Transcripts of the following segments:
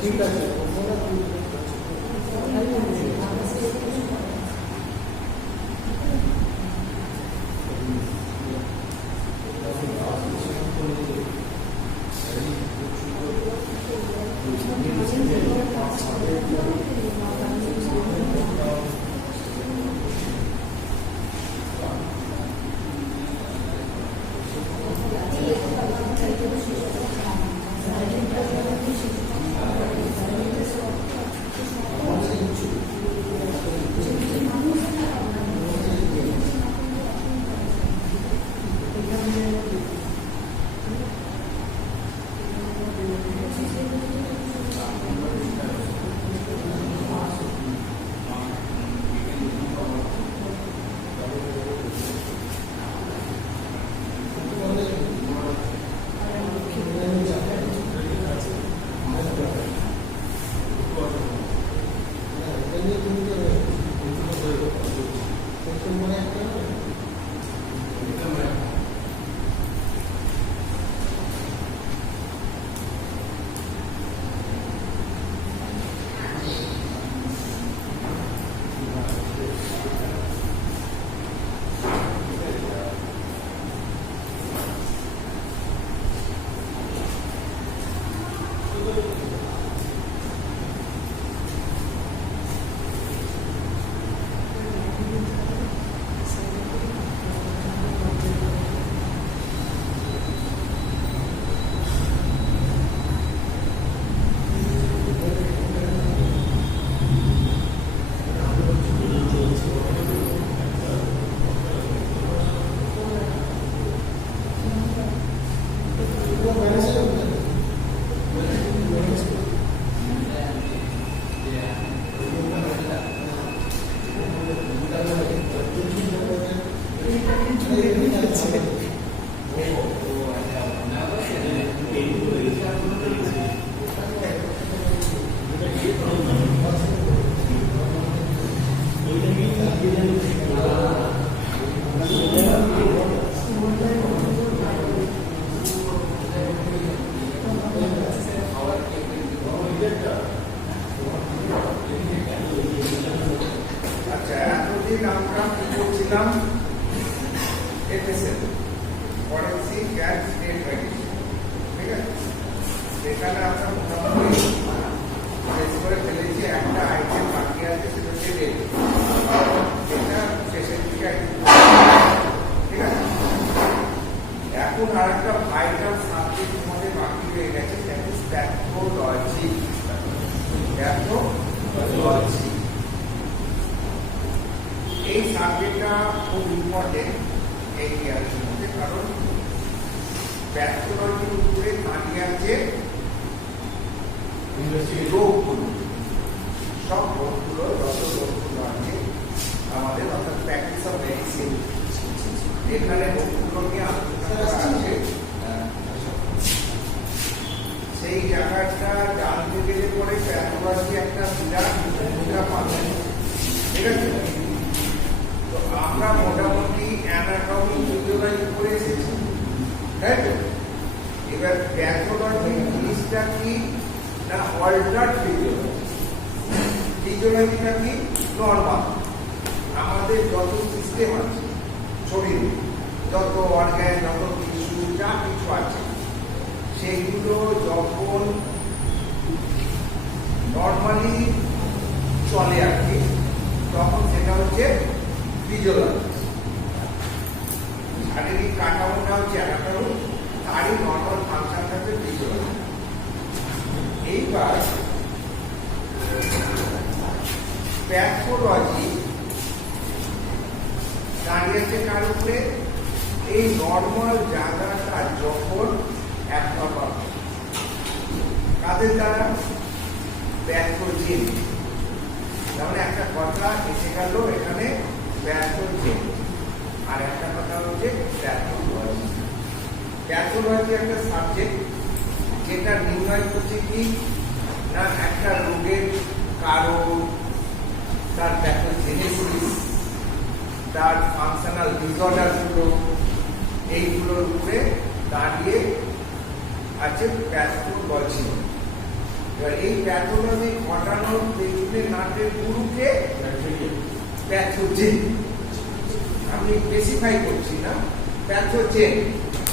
ঠিক আছে এই সাবজেক্টটা খুব ইম্পর্টেন্ট এই ইয়ারের মধ্যে, কারণ প্যাথোলজির উপরে দাঁড়িয়ে আছে রোগগুলো, সব রোগগুলো যত রোগগুলো আছে আমাদের, অর্থাৎ প্র্যাকটিস অফ মেডিসিন, এখানে রোগগুলো নিয়ে আলোচনা করা আছে। সেই জায়গাটা জানতে গেলে পরে প্যাথোলজি একটা বিরাট ভূমিকা পাবে, ঠিক আছে? তো আমরা মোটামুটি অ্যানাটমি ফিজিওলজি করে এসেছি, তাই তো? এবার প্যাথোলজি জিনিসটা কি না অল্টার্ড ফিজিওলজি। ফিজিওলজিটা কি নরমাল, আমাদের যত সিস্টেম আছে শরীরে, যত অর্গান, যত টিস্যু, যা কিছু আছে সেগুলো যখন নর্মালি চলে আর কি, তখন সেটা হচ্ছে ফিজিওলজি। শারীরিক কাঠামোটা হচ্ছে অ্যানাটমি, তারই নর্মাল ফাংশনটা হচ্ছে ফিজিওলজি। এইবার প্যাথোলজি দাঁড়িয়েছে কার উপরে? এই নর্মাল জায়গাটা যখন একরকম কাদের দ্বারা প্যাথোজেন, তাহলে একটা কথা এসে গেল এখানে প্যাথোজেন, আর একটা কথা হচ্ছে প্যাথোলজি। প্যাথোলজি একটা সাবজেক্ট যেটা নির্ণয় করছে কি না একটা রোগের কারণ, তার প্যাথোজেনেসিস, তার ফাংশনাল ডিসঅর্ডার গুলো, এইগুলোর উপরে দাঁড়িয়ে আছে প্যাথোলজি। এবার এই প্যাথোলজি ঘটানোর পেছনে নাটের গুরুকে প্যাথোজেন, আমি স্পেসিফাই করছি না, pathogen.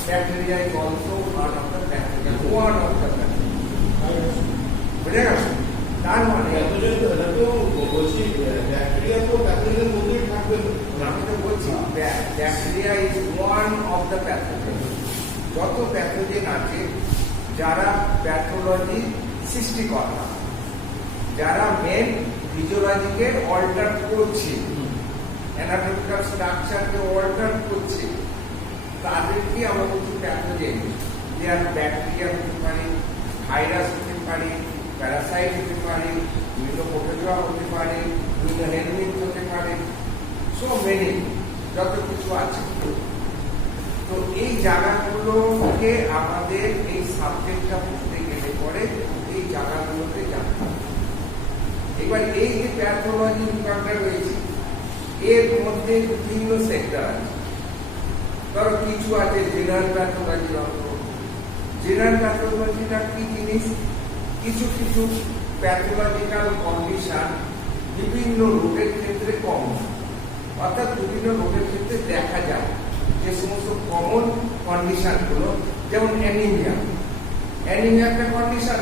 Bacteria is also one of the pathogen, one of the pathogen. বুঝে গেল? তার মানে বলছি ব্যাকটেরিয়া তো প্যাথোজেনের মধ্যেই থাকবে। আমি তো বলছি bacteria is one of the pathogen. যত প্যাথোজেন আছে যারা প্যাথোলজি সৃষ্টিকর্তা, যারা মেন ফিজিওলজিকে অল্টার করছে, অ্যানাটমিক্যাল স্ট্রাকচারকে অল্টার করছে, তাদেরকে আমরা বলছি প্যাথোজেন। যার ব্যাকটেরিয়া হতে পারে, ভাইরাস হতে পারে, প্যারাসাইট হতে পারে, বিভিন্ন প্রোটোজোয়া হতে পারে, বিভিন্ন হেলমিন্ট হতে পারে, সো মেনি, যত কিছু আছে। তো এই জায়গাগুলোকে আমাদের এই সাবজেক্টটা পড়তে গেলে পরে এই জায়গাগুলোতে জানতে হবে। এবার এই যে প্যাথোলজি বিভাগটা রয়েছে এর মধ্যে বিভিন্ন সেক্টর আছে। ধরো কিছু আছে জেনারেল প্যাথোলজি অংশ। জেনারেল প্যাথোলজিটা কি জিনিস? কিছু কিছু প্যাথোলজিক্যাল কন্ডিশন বিভিন্ন রোগের ক্ষেত্রে কমন, অর্থাৎ বিভিন্ন রোগের ক্ষেত্রে দেখা যায় যে সমস্ত কমন কন্ডিশন গুলো, যেমন অ্যানিমিয়া। অ্যানিমিয়া একটা কন্ডিশন,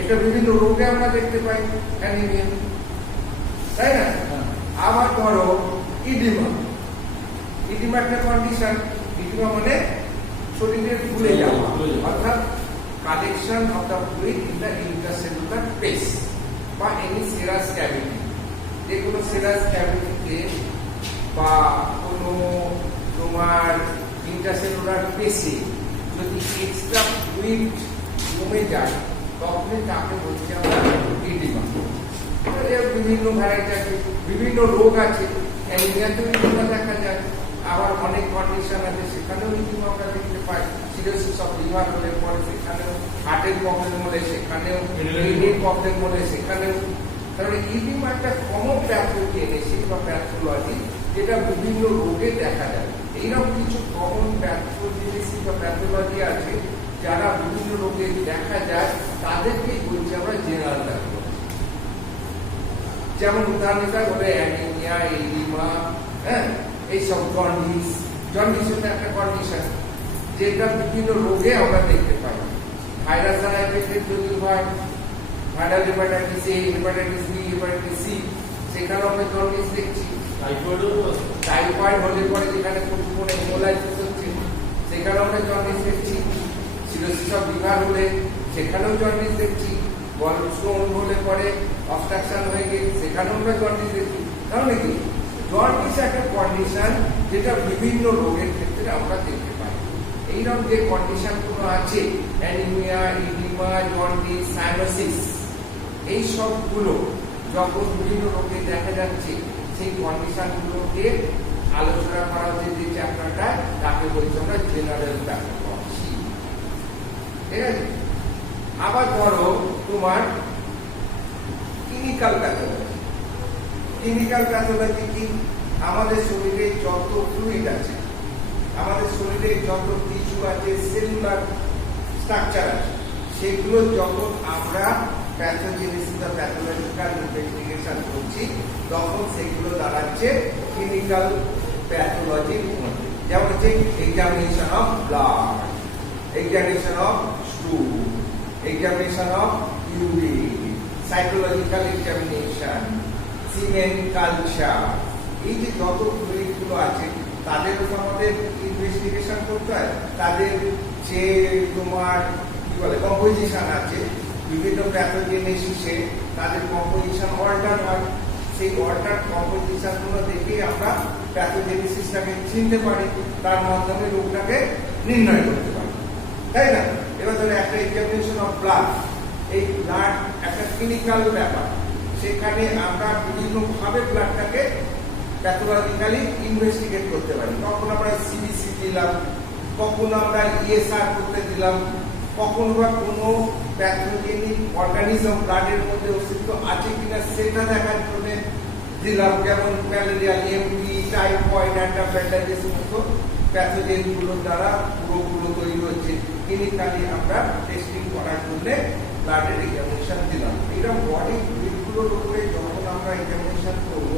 এটা বিভিন্ন রোগে আমরা দেখতে পাই অ্যানিমিয়া, তাই না? আবার ধরো ইডিমা। ইডিমা একটা কন্ডিশন। ইডিমা মানে শরীরে ফুলে যাওয়া, অর্থাৎ collection of the fluid in the intercellular space বা এনি সেরাস ক্যাভিটি। যে কোনো সেরাস ক্যাভিটিতে বা কোনো তোমার ইন্টারসেলুলার স্পেসে যদি এক্সট্রা ফ্লুইড কমে যায় তখনই তাকে বলছি আমরা ইডিমা। এর বিভিন্ন ভ্যারাইটি আছে, বিভিন্ন রোগ আছে। অ্যানিমিয়াতেও ইডিমা দেখা যায়, আবার অনেক কন্ডিশন আছে সেখানেও ইডিমা আমরা দেখতে পাই। সিরোসিস অফ লিভার হলে পরে সেখানেও, হার্টের প্রবলেম হলে সেখানেও, কিডনির প্রবলেম হলে সেখানেও। তাহলে ইডিমা একটা কমন প্যাথোজেনেসিস বা প্যাথোলজি যেটা বিভিন্ন রোগে দেখা যায়। এইরকম কিছু কমন প্যাথোজেনেসিস বা প্যাথোলজি আছে যারা বিভিন্ন রোগে দেখা যায়, তাদেরকেই বলছি আমরা জেনারেল প্যাথোলজি। যেমন উদাহরণ হিসাবে হলে অ্যানিমিয়া, ইডিমা, হ্যাঁ, এইসব জন্ডিস। জন্ডিস হচ্ছে একটা কন্ডিশন যেটা বিভিন্ন রোগে আমরা দেখতে পাই। ভাইরাস দ্বারা এফেক্টেড যদি হয়, viral hepatitis A, hepatitis B, hepatitis C, সেখানে আমরা জন্ডিস দেখছি। টাইফয়েড হলে পরে যেখানে প্রচুর করে হেমোলাইসিস হচ্ছে সেখানে আমরা জন্ডিস দেখছি। সিরোসিস অফ লিভার হলে সেখানেও জন্ডিস দেখছি। গলস্টোন হলে পরে অবস্ট্রাকশন হয়ে গেছে সেখানেও আমরা জন্ডিস দেখছি। তাহলে কি জন্ডিস একটা কন্ডিশন যেটা বিভিন্ন রোগের ক্ষেত্রে আমরা দেখতে পাই। এইরকম যে কন্ডিশন গুলো আছে, অ্যানিমিয়া, ইডিমা, জন্ডিস, সাইনোসিস, এই সবগুলো যখন বিভিন্ন রোগে দেখা যাচ্ছে সেই কন্ডিশন গুলোকে আলোচনা করা হচ্ছে যে চ্যাপ্টারটা, তাকে বলছি আমরা জেনারেল প্যাথোলজি। ঠিক আছে? আবার ধরো তোমার ক্লিনিক্যাল প্যাথোলজি। ক্লিনিক্যাল প্যাথোলজি কি? আমাদের শরীরে যত ফ্লুইড আছে, আমাদের শরীরে যত টিস্যু আছে, সেলুলার স্ট্রাকচার আছে, সেগুলো যখন আমরা প্যাথোজেনেসিস বা প্যাথোলজিক্যাল ইনভেস্টিগেশন করছি তখন সেগুলো দাঁড়াচ্ছে ক্লিনিক্যাল প্যাথোলজির মধ্যে। যেমন হচ্ছে examination of blood, examination of স্টুল, examination of urine, cytological examination, সিমেন culture. এই যে যত ফ্লুইড গুলো আছে তাদের আমাদের ইনভেস্টিগেশন করতে হয়। তাদের যে তোমার কি বলে কম্পোজিশন আছে, বিভিন্ন প্যাথোজেনেসিসে তাদের কম্পোজিশন অল্টার হয়। সেই অল্টার কম্পোজিশন গুলো দেখে আমরা প্যাথোজেনেসিসটাকে চিনতে পারি, তার মাধ্যমে রোগটাকে নির্ণয় করতে পারি, তাই না? এবার ধরো একটা এক্সামিনেশন অফ ব্লাড, এই ব্লাড একটা ক্লিনিক্যাল ব্যাপার, সেখানে আমরা বিভিন্ন ভাবে ব্লাডটাকে প্যাথোলজিক্যালি ইনভেস্টিগেট করতে পারি। কখন আমরা সিবিসি দিলাম, কখন আমরা ইএসআর করতে দিলাম, কখন বা কোনো প্যাথোজেনিক অর্গানিজম ব্লাডের মধ্যে অস্তিত্ব আছে কিনা সেটা দেখার জন্য দিলাম। যেমন ম্যালেরিয়া, এমপি, টাইফয়েড, অ্যান্টাফ্যান্ডা, যে সমস্ত প্যাথোজেনগুলোর দ্বারা রোগগুলো তৈরি হচ্ছে ক্লিনিক্যালি আমরা টেস্টিং করার জন্য ব্লাডের এক্সামিনেশন দিলাম। এরকম বডি ফ্লুইডগুলোর উপরে যখন আমরা এক্সামিনেশন করব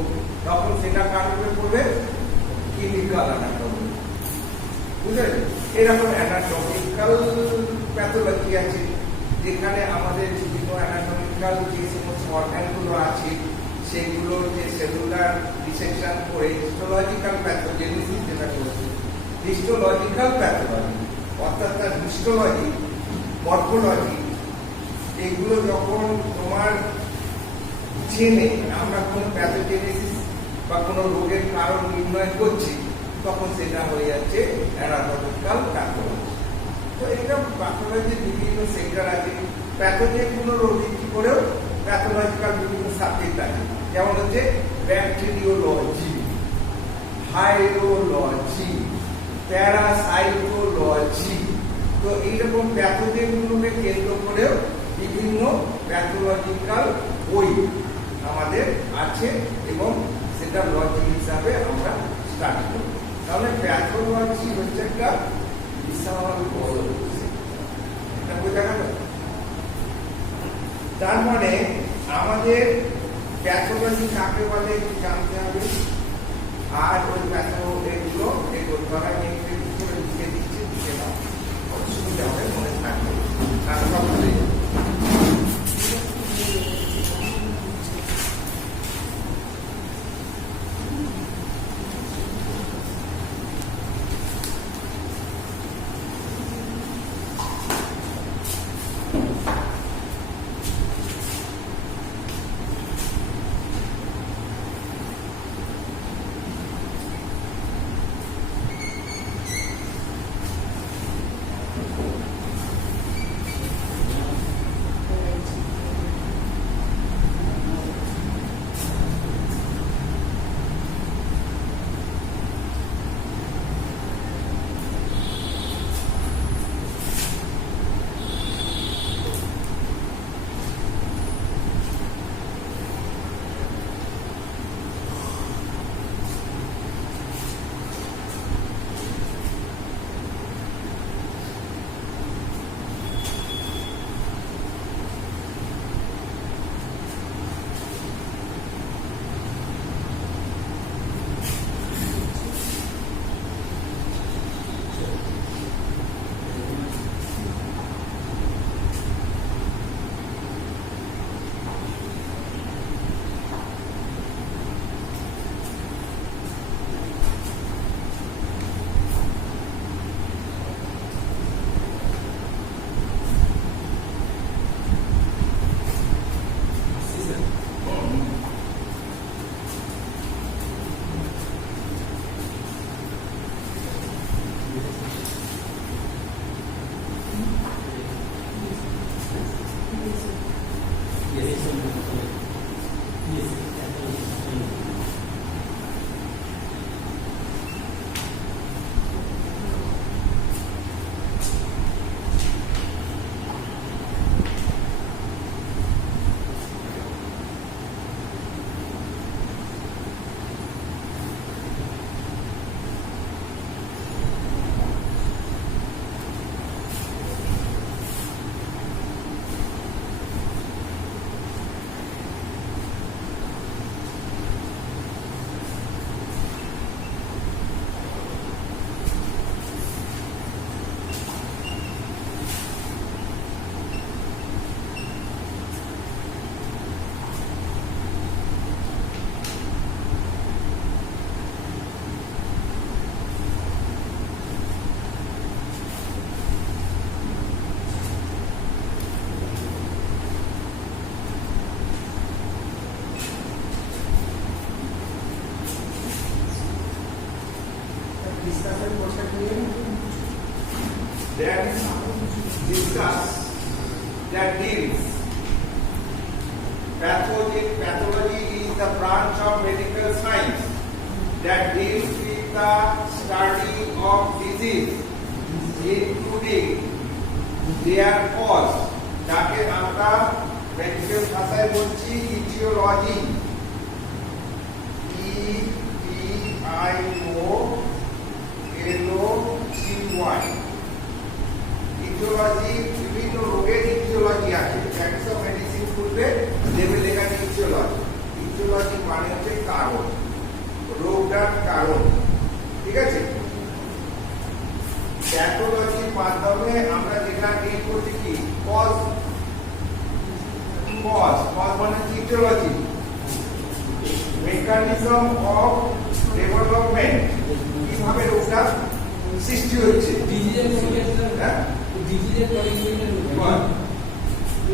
তখন সেটা কার উপরে পড়বে? Clinical anatomy. বুঝলেন? এরকম অ্যানাটমিক্যাল প্যাথোলজি আছে যেখানে আমাদের বিভিন্ন অ্যানাটমিক্যাল যে সমস্ত অর্গানগুলো আছে সেগুলোর যে সেলুলার ডিসেকশন করে হিস্টোলজিক্যাল প্যাথোজেনেসিস যেটা করছে, হিস্টোলজিক্যাল প্যাথোলজি অর্থাৎ তার হিস্টোলজি, মরফোলজি, এগুলো যখন তোমার জেনে আমরা কোনো প্যাথোজেনেসিস বা কোনো রোগের কারণ নির্ণয় করছি তখন সেটা হয়ে যাচ্ছে অ্যানাটমিক্যাল প্যাথোলজি। তো এরকম প্যাথোলজির বিভিন্ন সেক্টর আছে। প্যাথোজেনগুলোর ভিত্তি করেও প্যাথোলজিক্যাল বিভিন্ন সাবজেক্ট আছে, যেমন হচ্ছে ব্যাকটেরিওলজি, ভাইরোলজি, প্যারাসাইটোলজি। তো এইরকম প্যাথোজেনগুলোকে কেন্দ্র করেও বিভিন্ন প্যাথোলজিক্যাল বই আমাদের আছে এবং সেটা লজি হিসাবে আমরা স্টাডি করি। তাহলে প্যাথোলজি হচ্ছে একটা বিশাল বড় বিষয়, এটা বোঝা গেল? তার মানে আমাদের প্যাথোলজি কাকে বলে একটু জানতে হবে, আর ওই প্যাথোলজিগুলো এই গোলপাড়া লিখে দিচ্ছে, দিচ্ছে না অসুবিধা হবে, মনে থাকবে আর সব ভুলে যাবে। discussion portion here that discuss that deals pathology is the branch of medical science that deals with the study of disease including their cause যাকে আমরা মেডিকেল ভাষায় বলছি ইটিওলজি ETIOLOGY ইটিওলজি, বিভিন্ন রোগের ইটিওলজি আছে। টাইপস অফ মেডিসিন খুলবে দেবে লেখা ইটিওলজি। ইটিওলজি মানে হচ্ছে কারণ, রোগটার কারণ, ঠিক আছে। প্যাথোলজির মাধ্যমে আমরা যেটা ডিল করছি কি কজ, কজ মানে ইটিওলজি, মেকানিজম অফ ডেভেলপমেন্ট, কিভাবে রোগটা সৃষ্টি হচ্ছে। ডিজিটাল কমিউনিকেশন, হ্যাঁ, digital communication What?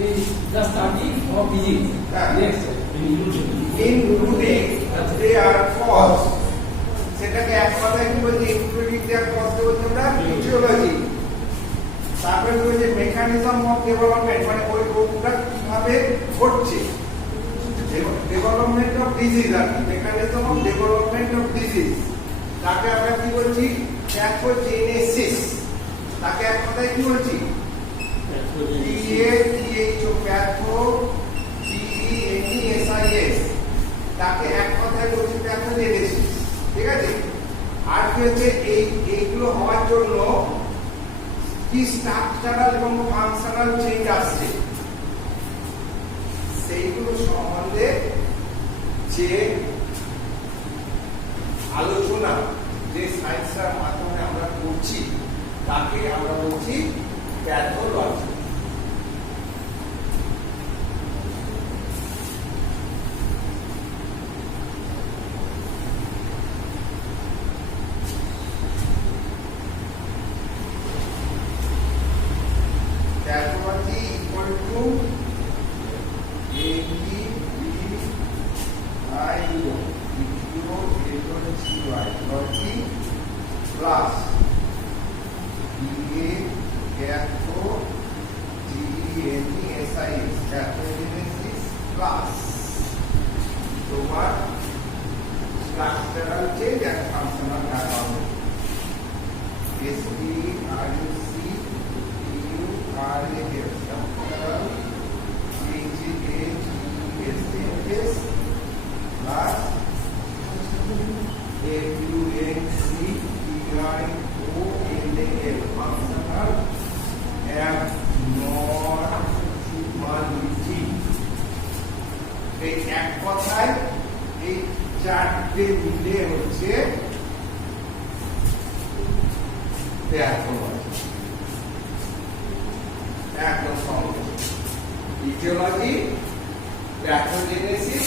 is the study of disease. হ্যাঁ। Next, ইনক্লুডিং দেয়ার কজ, সেটাকে এক কথায় কি বলছি, ইনক্লুডিং দেয়ার কজ বলছি আমরা ইটিওলজি। তারপরে বলছে মেকানিজম অফ ডেভেলপমেন্ট, মানে ওই রোগটা কিভাবে ঘটছে, ডেভেলপমেন্ট অফ ডিজিজ আর কি, mechanism of development of disease. তাকে আমরা কি বলছি, প্যাথোজেনেসিস। তাকে এক কথায় কি বলছি, প্যাথোজেনেসিস, তাকে এক কথায় বলছি প্যাথোজেনেসিস, ঠিক আছে। আর কি হচ্ছে, এইগুলো হওয়ার জন্য কি স্ট্রাকচারাল এবং ফাংশনাল চেঞ্জ আসছে, সেইগুলো সম্বন্ধে যে আলোচনা, যে সায়েন্সের মাধ্যমে আমরা করছি, তাকে আমরা বলছি pathology. Pathology equal to APBIO, pathology plus pathogenesis, pathogenesis plus তোমার structural change and functional abnormality, SPRUC structural changes plus FUNCTIONAL functional abnormality। এই এক কথায় এই চারটে মিলে হচ্ছে প্যাথোলজি। একদম সহজ, aetiology, pathogenesis,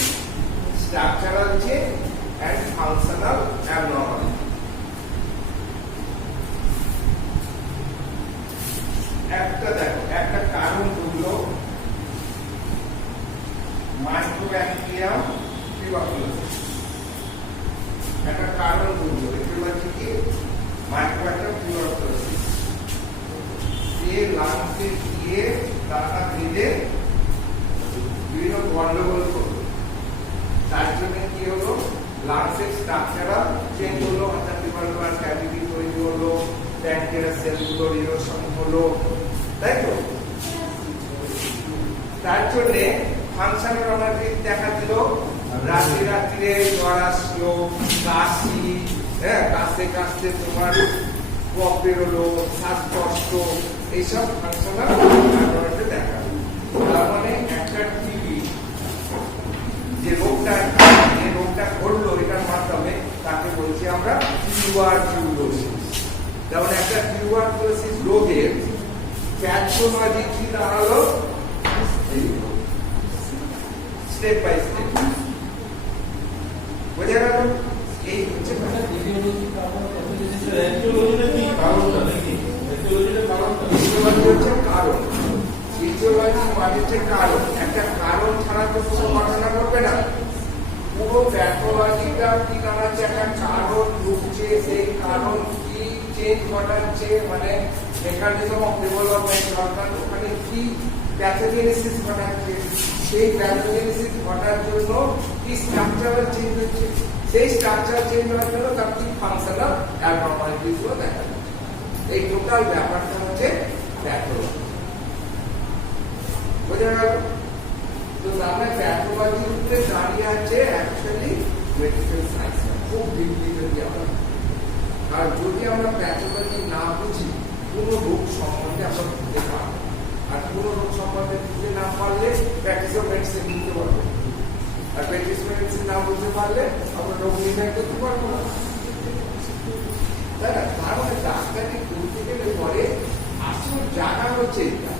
structural change and functional abnormality. একটা দেখো, একটা কারণ হলো মাইক্রোব্যাকটেরিয়াম টিউবারকুলোসিস। একটা কারণ হলো ইটিওলজি কি মাইক্রোব্যাকটেরিয়াম টিউবারকুলোসিস। এই লাংসে গিয়ে তারা দিলে বিভিন্ন গন্ডগোল করলো, তার জন্য কি হলো, লাংসের স্ট্রাকচারাল চেঞ্জ হলো, অর্থাৎ টিউবারকুলার ক্যাভিটি তৈরি হলো, ব্যাকটেরিয়া সেলগুলোর ইরোশন হলো, তাই তো। তার জন্য ফাংশনাল অ্যাবনর্মালিটি দেখা দিল, রাত্রে জ্বর আসলো, কাশি, হ্যাঁ কাশতে কাশতে তোমার কফ বেরোলো, শ্বাসকষ্ট, এইসব ফাংশনাল অ্যাবনর্মালিটি দেখা দিল। তার মানে একটা টিবি যে রোগটা ঘটলো এটার মাধ্যমে, তাকে বলছি আমরা টিউবারকুলোসিস। যেমন একটা টিউবারকুলোসিস রোগের প্যাথোলজি কি দাঁড়ালো, স্টেপ বাই স্টেপ বোঝা গেল। এই হচ্ছে এটিওলজিটা কি কারণটা নাকি, এটিওলজিটা কারণটা, ইটিওলজি হচ্ছে কারণ, ইটিওলজি মানে হচ্ছে কারণ। একটা কারণ ছাড়া তো কোনো ঘটনা ঘটবে না। পুরো প্যাথোলজিটা কি দাঁড়াচ্ছে, একটা কারণ ঢুকছে, সেই কারণ কি চেঞ্জ ঘটাচ্ছে, মানে মেকানিজম অফ ডেভেলপমেন্ট, অর্থাৎ ওখানে কি প্যাথোজেনেসিস ঘটাচ্ছে, সেই প্যাথোজেনেসিস ঘটার জন্য কি স্ট্রাকচারাল চেঞ্জ হচ্ছে, সেই স্ট্রাকচারাল চেঞ্জ হওয়ার জন্য তার কি ফাংশনাল অ্যাবনর্মালিটিস গুলো দেখা যাচ্ছে। এই টোটাল ব্যাপারটা হচ্ছে প্যাথোলজি, বোঝা গেল। তো আমরা প্যাথোলজির উপরে দাঁড়িয়ে আছে অ্যাকচুয়ালি মেডিকেল সায়েন্স, খুব ডিপলি যদি আমরা, আর যদি আমরা প্যাথোলজি না বুঝি কোনো রোগ সম্বন্ধে আমরা কোনো রোগ সম্বন্ধে বুঝতে না পারলে প্র্যাকটিস অফ মেডিসিন বুঝতে পারবে, আর প্র্যাকটিস মেডিসিন না বুঝতে পারলে আমরা রোগ নির্ণয় করতে পারবো না। তাই না? তার মানে ডাক্তারি করতে গেলে পরে আসল জায়গা হচ্ছে এটা।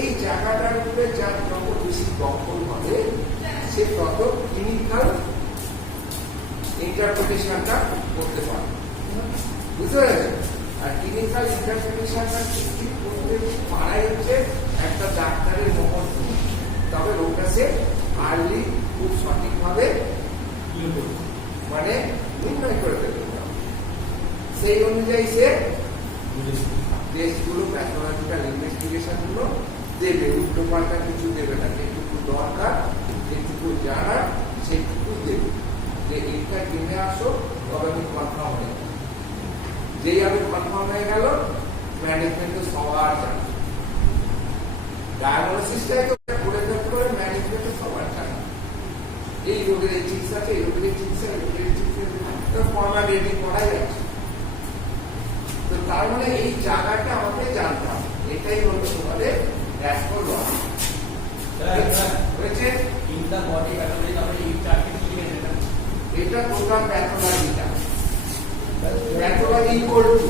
এই জায়গাটার উপরে যার যত বেশি দখল হবে সে তত ক্লিনিক্যাল ইন্টারপ্রিটেশনটা করতে পারে। বুঝতে পেরেছেন? আর ক্লিনিক্যাল ইন্টারপ্রিটেশনটা ঠিক করতে পারাই হচ্ছে একটা ডাক্তারের মহত্ব। তবে রোগটা সে আর্লি খুব সঠিকভাবে মানে নির্ণয় করে দেবে, সেই অনুযায়ী সে টেস্টগুলো প্যাথোলজিক্যাল ইনভেস্টিগেশন গুলো দেবে, উল্টো পাল্টা কিছু দেবে না। যেটুকু দরকার, যেটুকু জানা সেটুকু দেবে, যে এইটা কিনে আসো তবে আমি কনফার্ম হয়ে গেল। যেই আমি কনফার্ম হয়ে গেল ম্যানেজমেন্ট তো সবার জানা, ডায়াগনোসিসটাই তো করে করতে পারে, ম্যানেজমেন্ট তো সবার জানা। এই রোগের এই চিকিৎসা আছে, এই রোগের চিকিৎসা, এই রোগের চিকিৎসা ফর্মাল রেডি করাই যাচ্ছে। তো তার মানে এই জায়গাটা আমাকে জানতে হবে, এটাই হলো তোমাদের ড্যাশবোর্ড লজিক। হয়েছে? In the body pathology, তারপরে এই চারটি লিখে দেন। এটা টোটাল প্যাথোলজিটা। প্যাথোলজি ইকুয়াল টু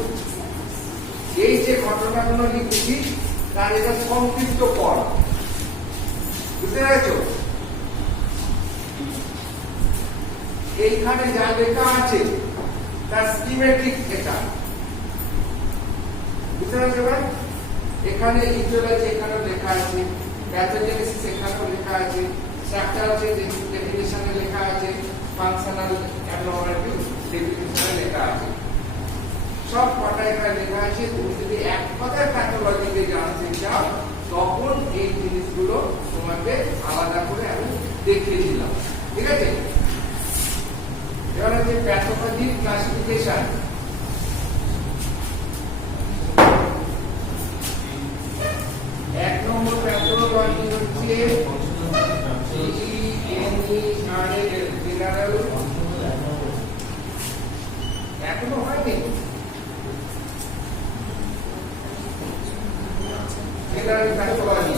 এই যে ঘটনাগুলো লিখেছি তার এটা সংক্ষিপ্ত পদ। বুঝতে পেরেছো? এইখানে যা লেখা আছে তার স্কিমেটিক এটা। বুঝতে পেরেছো ভাই? এখানে ইটিওলজি এখানে লেখা আছে, প্যাথোজেনেসিস এখানেও লেখা আছে, স্ট্রাকচার আছে ডেফিনিশনে লেখা আছে, ফাংশনাল অ্যাবনর্মালিটি ডেফিনিশনে লেখা আছে, সব কটা এখানে লেখা আছে। তুমি যদি এক কথায় প্যাথোলজিতে জানতে চাও তখন এই জিনিসগুলো তোমাকে আলাদা করে আমি দেখিয়ে দিলাম। ঠিক আছে? এবার হচ্ছে প্যাথোলজি ক্লাসিফিকেশন। এক নম্বর প্যাথোলজি হচ্ছে জেনারেল, এখনো হয়নি জেনারেল প্যাথোলজি।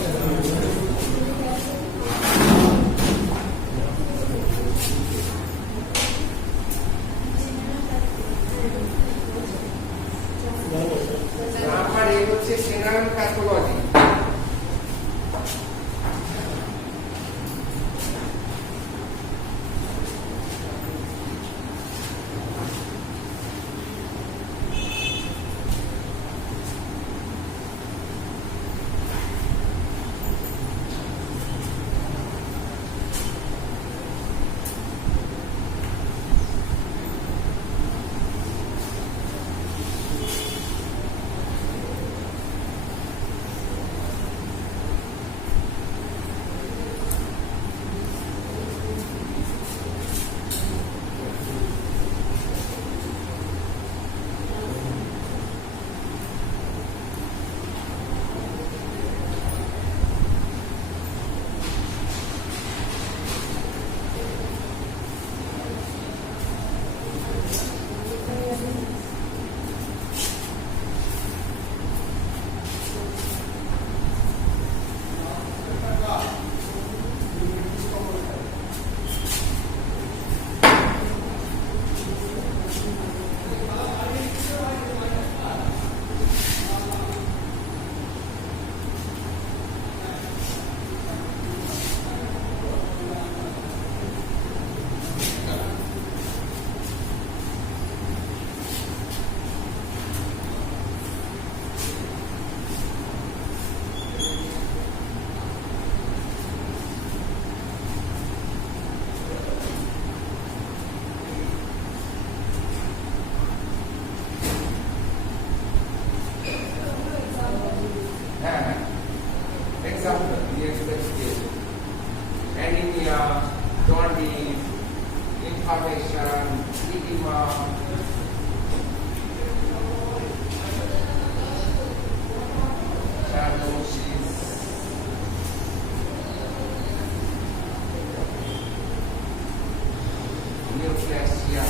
নাম্বার এ হচ্ছে general pathology. Example, the investigation, anemia, jaundice, inflammation, edema, cyanosis, neoplasia,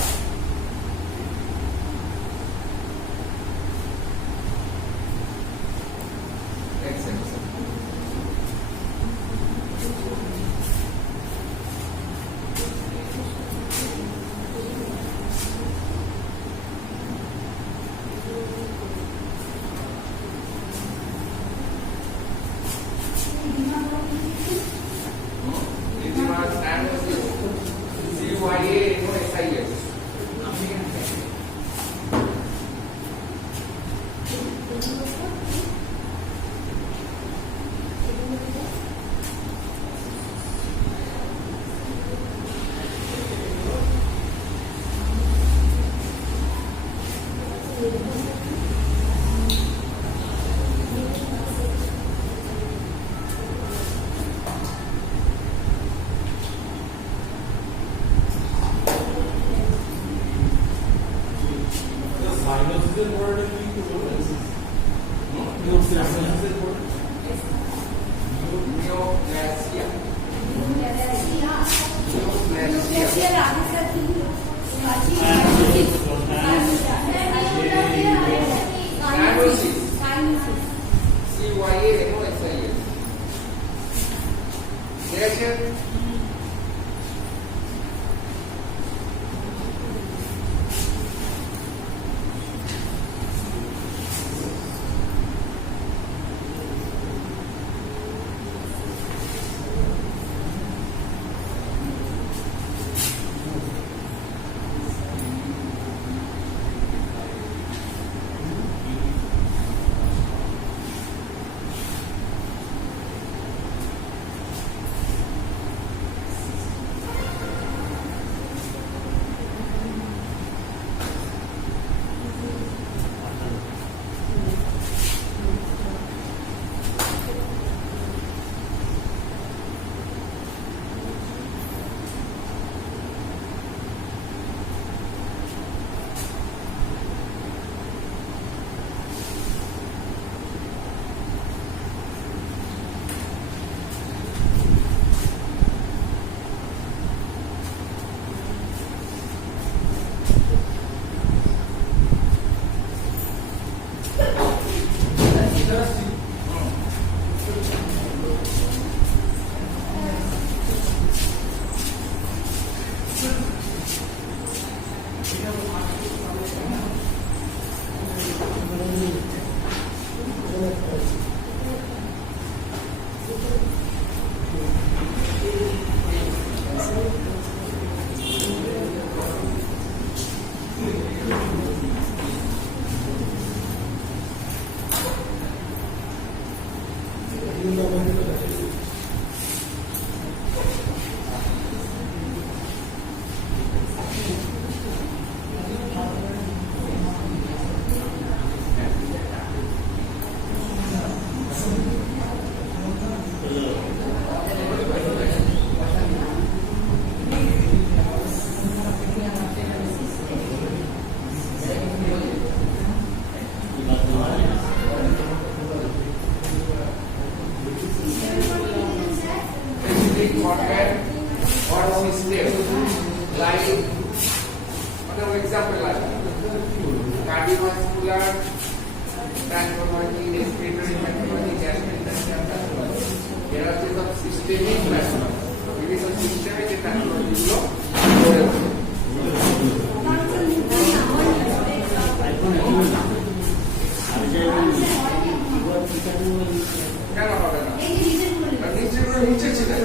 etc. Erythema cyanosis. CYANOSIS. সাইনোসিসের পরে কি করবে? সাইনোসিসের পরে Neoplasia. Cyanosis. CYANOSIS. Reaction. Organ or system like another example like cardiovascular pathology, respiratory pathology, gastrointestinal pathology. There are some systemic pathology. It is a systemic pathology. কেন হবে না? নিচে ছিলেন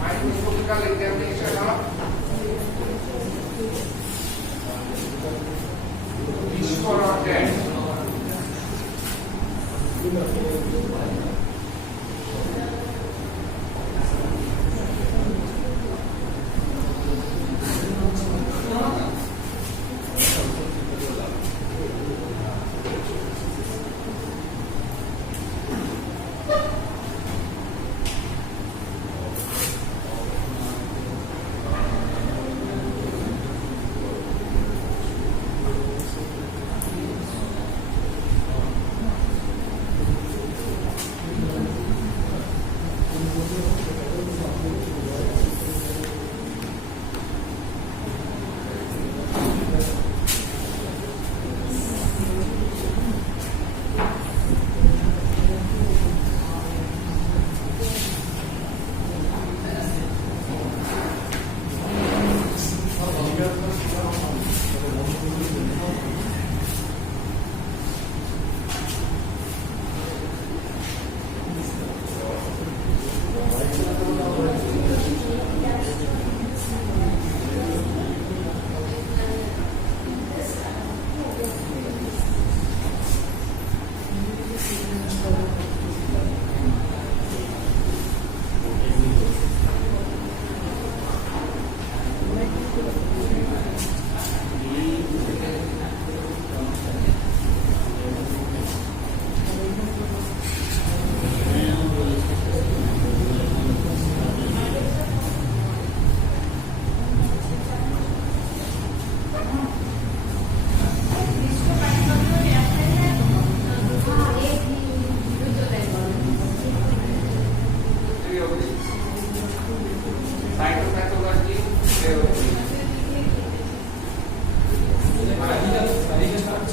microscopical examination of Discorodent. Cytopathology,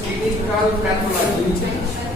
clinical pathology.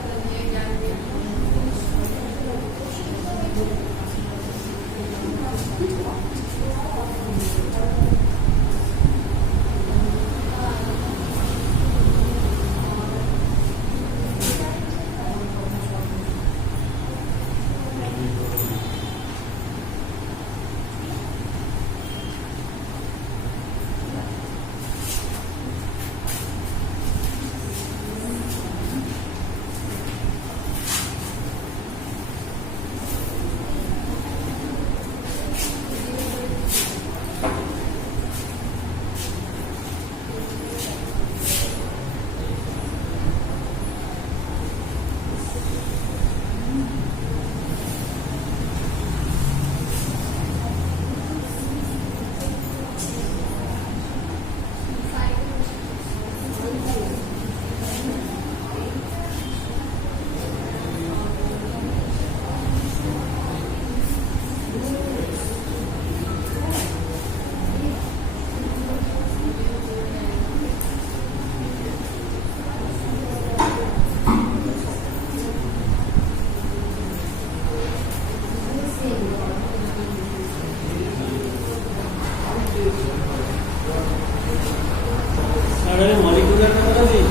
Molecular pathology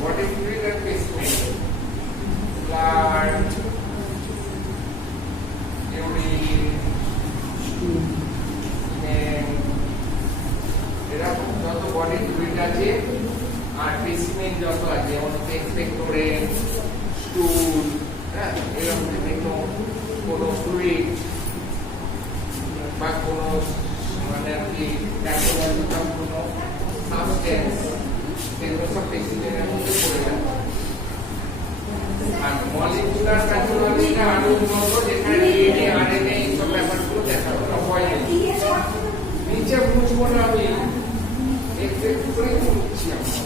Body fluid and pacemaker, blood, urine, এরকম যত body fluid আছে আর পেসমেক যত আছে যেমন এক্সপেক্টোরেন্ট, স্টুল, হ্যাঁ, এরকম বিভিন্ন কোনো ফ্লুইড বা কোনো মানে আর কি প্যাথোলজিক্যাল কোনো আরো উন্নত, যেখানে ডিএনএ আরএনএ এইসব ব্যাপারগুলো দেখানো হয় না। নিচে বুঝবো না আমি, একটু একটু করে বুঝছি আমরা।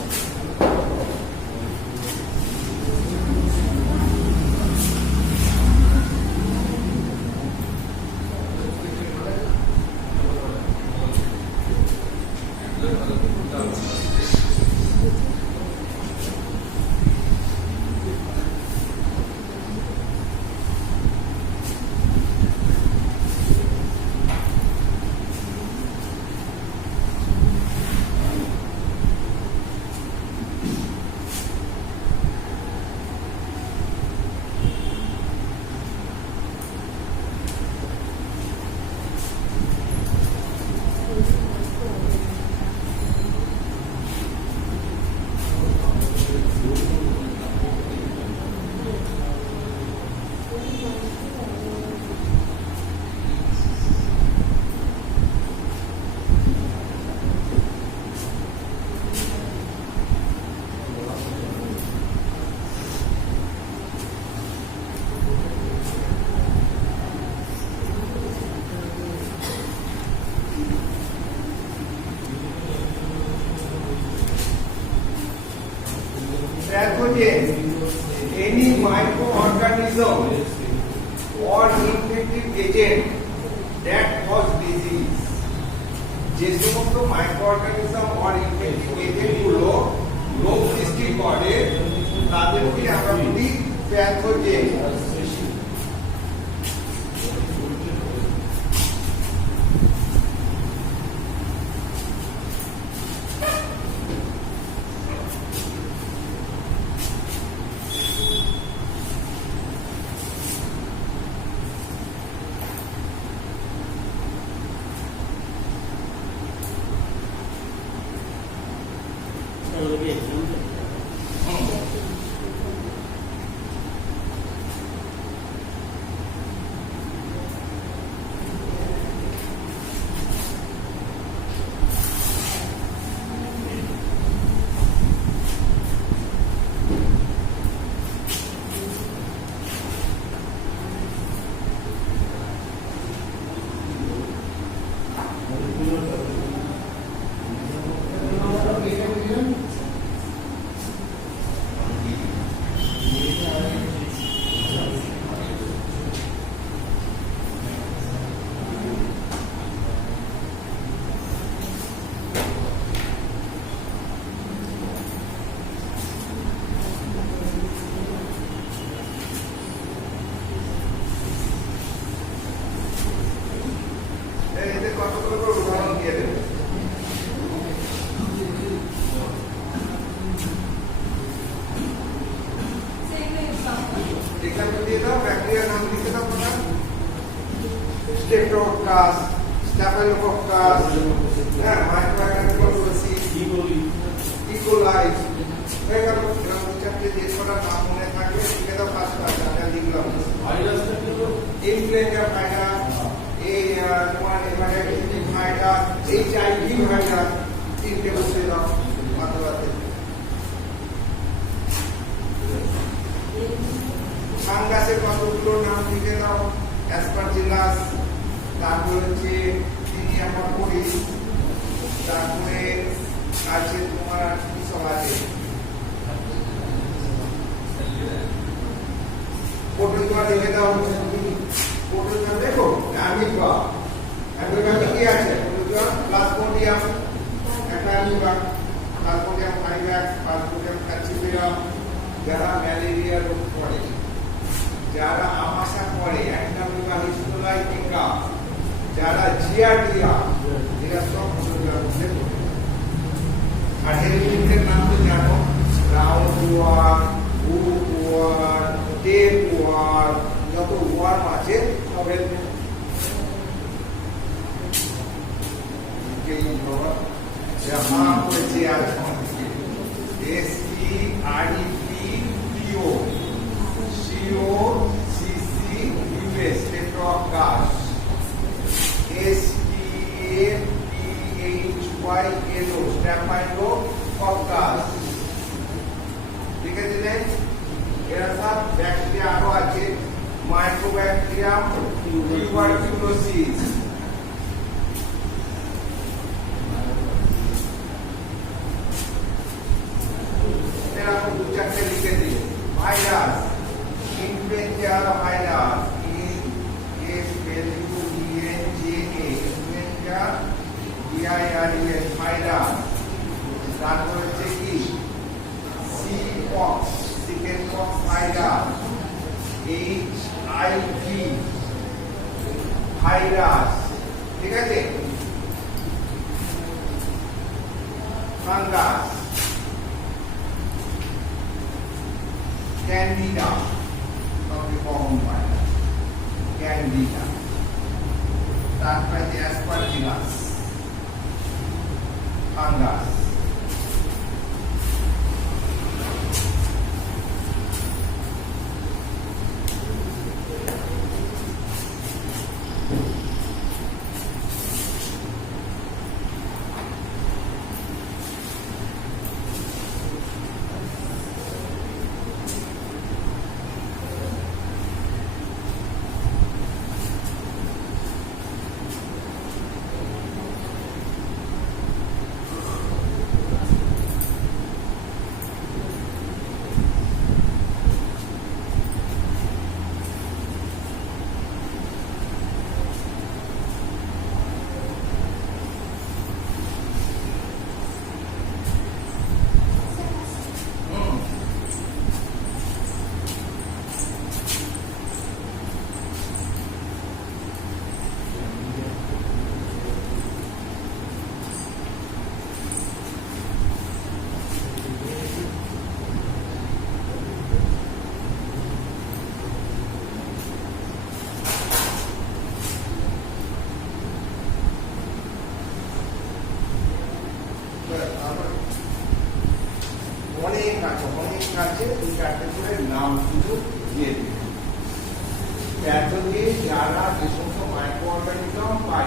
Pathogen, any microorganism or infective agent that cause disease. যে সমস্ত মাইক্রোঅর্গানিজম or infective agent গুলো রোগ সৃষ্টি করে তাদেরকে আমরা বলি প্যাথোজেন। এতে কতগুলো করে উদাহরণ দিয়ে দেবে। এখানে দিয়ে দাও, ব্যাকটেরিয়ার নাম লিখে দাও তোমরা। স্টেপ্টোকাস, স্ট্যাফিলোকোকাস, হ্যাঁ, মাইক্রোঅর্গানিজম, ইকোলাই, হয়ে গেল। এরকম চারটে যে কটা নাম মনে থাকবে লিখে দাও। ফার্স্ট আমি লিখলাম ভাইরাসটা কি হলো? ইনফ্লুয়েঞ্জা ভাইরাস, এই তোমার হেপাটাইটিস ভাইরাস, এইচআইভি ভাইরাস, তিনটে বসে দাও মাথাতে। ফাঙ্গাসের কতগুলো নাম লিখে দাও। অ্যাসপারজিলাস, তারপরে হচ্ছে সিনিয়া মরকুরিস, তারপরে আছে তোমার আর কি সব আছে, পোটোজোয়া লিখে দাও। পোটোজোয়া দেখো, অ্যামিবা, অ্যামিবা কি আছে? পোটোজোয়া, প্লাজমোডিয়াম একটা অ্যামিবা, প্লাজমোডিয়াম ভাইরাস, প্লাজমোডিয়াম ফ্যাসিলিয়াম, যারা ম্যালেরিয়া রোগ করে, যারা আমাশা করে, অ্যান্টামিবা হিস্টোলাইটিকা, যারা জিয়ার্ডিয়া, এরা সব পোটোজোয়ার মধ্যে পড়ে। আর হেলমিন্টের নাম তো জানো, roundworm, hookworm, tapeworm, যত ওয়ার্ম আছে সব হেলমিন্ট। মা করেছে আর STREPPO, COCC, স্টেপ্টোকাস, STAPHYLO, স্ট্যাফাইলোককাস। ঠিক আছে? এরা সব ব্যাকটেরিয়া আরো আছে। Micro Mycobacterium tuberculosis. এরকম দু চারটে লিখে দিই। Virus, influenza virus, influenza VIRUS virus. তারপর হচ্ছে কি সি pox, chickenpox virus, HIV virus, ঠিক আছে। ফাঙ্গাস, ক্যান্ডিডা, সবচেয়ে কমন ভাইরাস ক্যান্ডিডা। তারপরে যে অ্যাসপারজিলাস ফাঙ্গাস। অনেক আছে এই চারটে করে নাম শুধু দিয়ে দিই। প্যাথোজেন যারা যে সমস্ত মাইক্রো অর্গানিজম বা